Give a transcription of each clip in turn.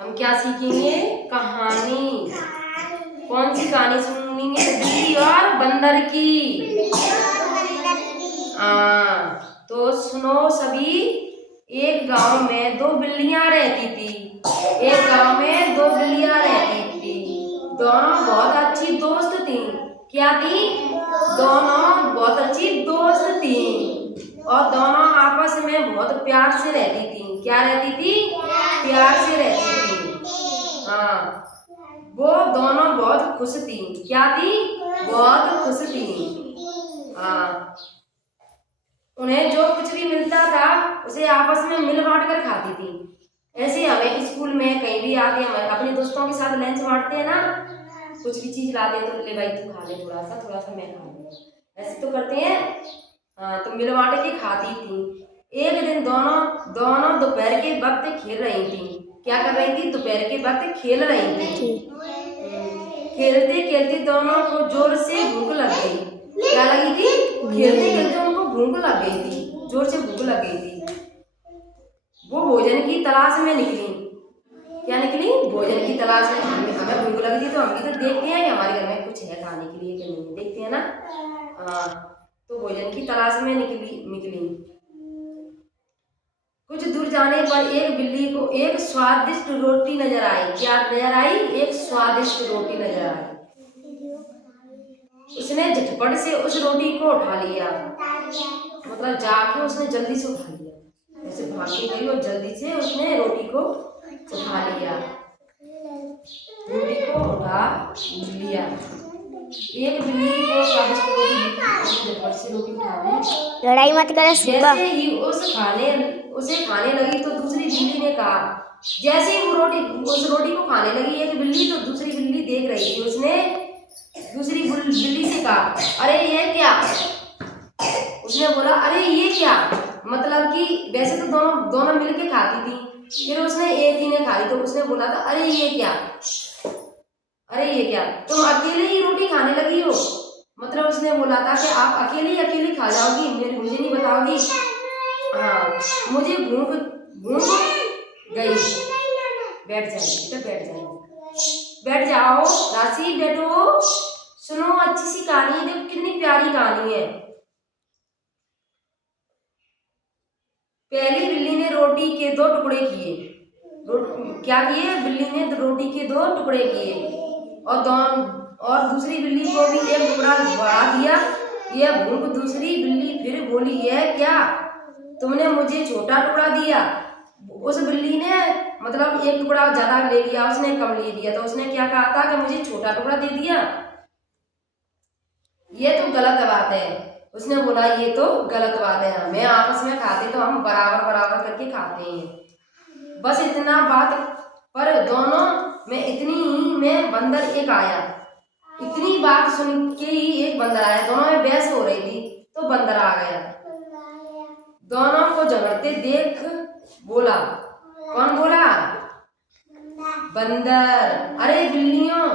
हम क्या सीखेंगे? कहानी। कौन सी कहानी सुनेंगे? बिल्ली और बंदर की। तो सुनो सभी। एक गांव में दो बिल्लियां रहती थी। एक गांव में दो बिल्लियां रहती थी। दोनों बहुत अच्छी दोस्त थी। क्या थी? दोनों बहुत अच्छी दोस्त थी और दोनों आपस में बहुत प्यार से रहती थी। क्या रहती थी? प्यार से रहती थी। हाँ, वो दोनों बहुत खुश थी। क्या थी? बहुत खुश थी। हाँ, उन्हें जो कुछ भी मिलता था उसे आपस में मिल बांट कर खाती थी। ऐसे हमें स्कूल में कहीं भी आके हम अपने दोस्तों के साथ लंच बांटते हैं ना, कुछ भी चीज लाते हैं तो ले भाई तू खा ले, थोड़ा सा मैं खा लूंगा, ऐसे तो करते हैं। हाँ, तो मिल बांट के खाती थी। एक दिन दोनों दोनों दोपहर के वक्त खेल रही थी। क्या कर रही थी? दोपहर के वक्त खेल रही थी। खेलते खेलते दोनों को जोर से भूख लग गई। क्या लगी थी? खेलते खेलते उनको भूख लग गई थी, जोर से भूख लग गई थी। वो भोजन की तलाश में निकली। क्या निकली? भोजन की तलाश में। हमें भूख लगी थी तो हम भी तो देखते हैं कि हमारे घर में कुछ है खाने के लिए कि नहीं, देखते हैं ना। हाँ, तो भोजन की तलाश में निकली। कुछ दूर जाने पर एक बिल्ली को एक स्वादिष्ट रोटी नजर आई। क्या नजर आई? एक स्वादिष्ट रोटी नजर आई। उसने झटपट से उस रोटी को उठा लिया। मतलब जाके उसने जल्दी से उठा लिया, ऐसे भाग के गई और जल्दी से उसने रोटी को उठा लिया। रोटी को उठा लिया। एक बिल्ली को स्वादिष्ट रोटी झटपट से रोटी उठा ली। लड़ाई मत करे। जैसे ही उसे खाने लगी तो दूसरी बिल्ली ने कहा। जैसे ही वो उस रोटी को खाने लगी एक बिल्ली, तो दूसरी बिल्ली देख रही थी। उसने दूसरी बिल्ली से कहा, अरे ये क्या? उसने बोला, अरे ये क्या? मतलब कि वैसे तो दोनों मिलके खाती थी, फिर उसने एक ही ने खाई तो उसने बोला था, अरे ये क्या? अरे ये क्या? तुम अकेले ही रोटी खाने लगी हो? मतलब उसने बोला था कि आप अकेले खा जाओगी, मुझे नहीं बताओगी। हाँ, मुझे भूख गई। बैठ जाओ, बैठ जाओ राशि, बैठो। सुनो अच्छी सी कहानी, देखो कितनी प्यारी कहानी है। पहली बिल्ली ने रोटी के दो टुकड़े किए। क्या किए? बिल्ली ने रोटी के दो टुकड़े किए और दूसरी बिल्ली को भी एक टुकड़ा बढ़ा दिया। यह भूख दूसरी बिल्ली फिर बोली, यह क्या? तुमने मुझे छोटा टुकड़ा दिया। उस बिल्ली ने मतलब एक टुकड़ा ज्यादा ले लिया, उसने कम ले लिया, तो उसने क्या कहा था कि मुझे छोटा टुकड़ा दे दिया। ये तो गलत बात है। उसने बोला ये तो गलत बात है, हमें आपस में खाते तो हम बराबर बराबर करके खाते हैं। बस इतना बात पर दोनों में इतनी ही में बंदर एक आया। इतनी बात सुन के ही एक बंदर आया। दोनों में बहस हो रही थी तो बंदर आ गया। दोनों को झगड़ते देख बोला। कौन बोला? बंदर। अरे बिल्लियों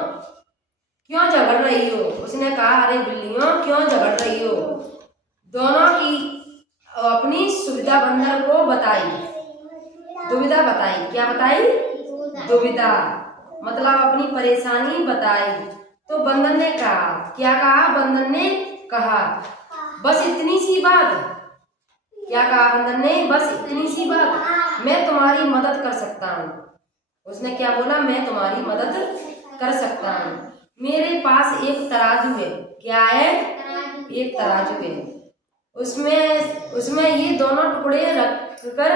क्यों झगड़ रही हो? उसने कहा, अरे बिल्लियों क्यों झगड़ रही हो? दोनों की अपनी सुविधा बंदर को बताई। दुविधा बताई। क्या बताई? दुविधा मतलब अपनी परेशानी बताई। तो बंदर ने कहा, क्या कहा? बंदर ने कहा, बस इतनी सी बात। क्या कहा बंदर ने? बस इतनी सी बात, मैं तुम्हारी मदद कर सकता हूँ। उसने क्या बोला? मैं तुम्हारी मदद कर सकता हूँ। मेरे पास एक तराजू है। क्या है? एक तराजू है। उसमें ये दोनों टुकड़े रख कर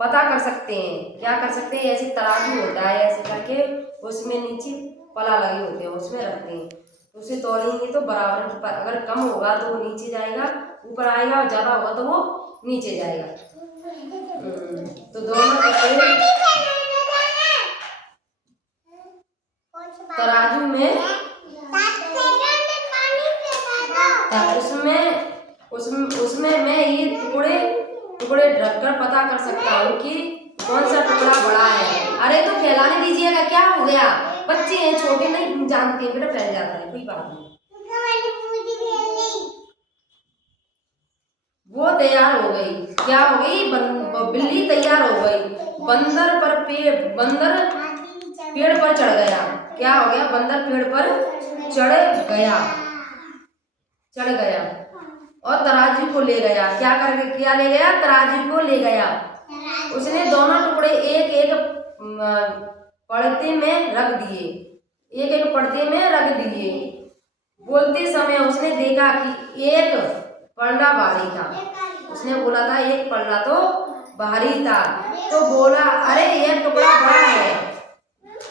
पता कर सकते हैं। क्या कर सकते हैं? ऐसे तराजू होता है, ऐसे करके उसमें नीचे पला लगे होते हैं, उसमें रखते हैं। उसे तोलेंगे तो बराबर, अगर कम होगा तो वो नीचे जाएगा, ऊपर आएगा, और ज्यादा होगा तो वो नीचे जाएगा। तो दोनों तराजू में उसमें मैं ये टुकड़े रखकर पता कर सकता हूँ कि कौन सा टुकड़ा बड़ा है। अरे तो फैलाने दीजिएगा, क्या हो गया? बच्चे हैं छोटे, नहीं जानते, बेटा फैल जाता है, कोई बात नहीं। वो तैयार हो गई। क्या हो गई? बिल्ली तैयार हो गई। बंदर पेड़ पर चढ़ गया। क्या हो गया? बंदर पेड़ पर चढ़ गया, चढ़ गया और तराजू को ले गया। क्या ले गया? तराजू को ले गया। उसने दोनों टुकड़े एक एक पड़ते में रख दिए, एक एक पड़ते में रख दिए। बोलते समय उसने देखा कि एक पलड़ा भारी था। उसने बोला था एक पलड़ा तो भारी था, तो बोला अरे ये टुकड़ा बड़ा है।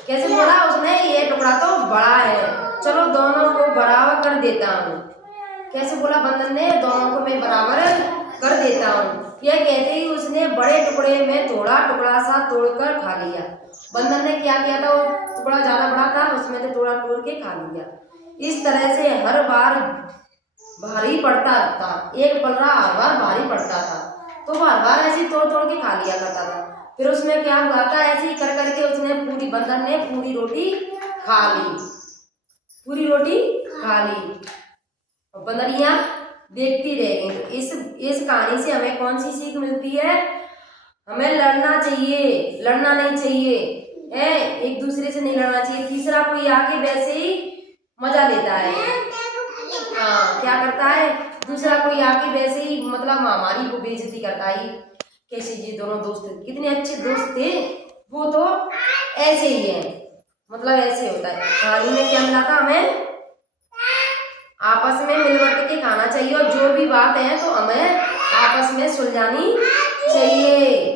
कैसे बोला उसने? ये टुकड़ा तो बड़ा है, चलो दोनों को बराबर कर देता हूँ। कैसे बोला बंदर ने? दोनों को मैं बराबर कर देता हूँ। यह कहते ही उसने बड़े टुकड़े में थोड़ा टुकड़ा सा तोड़कर खा लिया। बंदर ने क्या किया था? वो टुकड़ा ज्यादा बड़ा था, उसमें से थोड़ा तोड़ के खा लिया। इस तरह से हर बार भारी पड़ता था, एक पलड़ा हर बार भारी पड़ता था, तो हर बार ऐसे तोड़ तोड़ के खा लिया करता था। फिर उसमें क्या हुआ था? ऐसे ही कर करके उसने बंदर ने पूरी रोटी खा ली, पूरी रोटी खा ली। और बंदरियां देखती रह गई। तो इस कहानी से हमें कौन सी सीख मिलती है? हमें लड़ना चाहिए, लड़ना नहीं चाहिए है, एक दूसरे से नहीं लड़ना चाहिए। तीसरा कोई आके वैसे ही मजा लेता है, हाँ क्या करता है? दूसरा कोई आके वैसे ही मतलब हमारी को बेइज्जती करता है। कैसे ये दोनों दोस्त कितने अच्छे दोस्त थे, वो तो ऐसे ही है, मतलब ऐसे होता है। कहानी में क्या मिला था? हमें आपस में मिलकर के खाना चाहिए और जो भी बात है तो हमें आपस में सुलझानी चाहिए।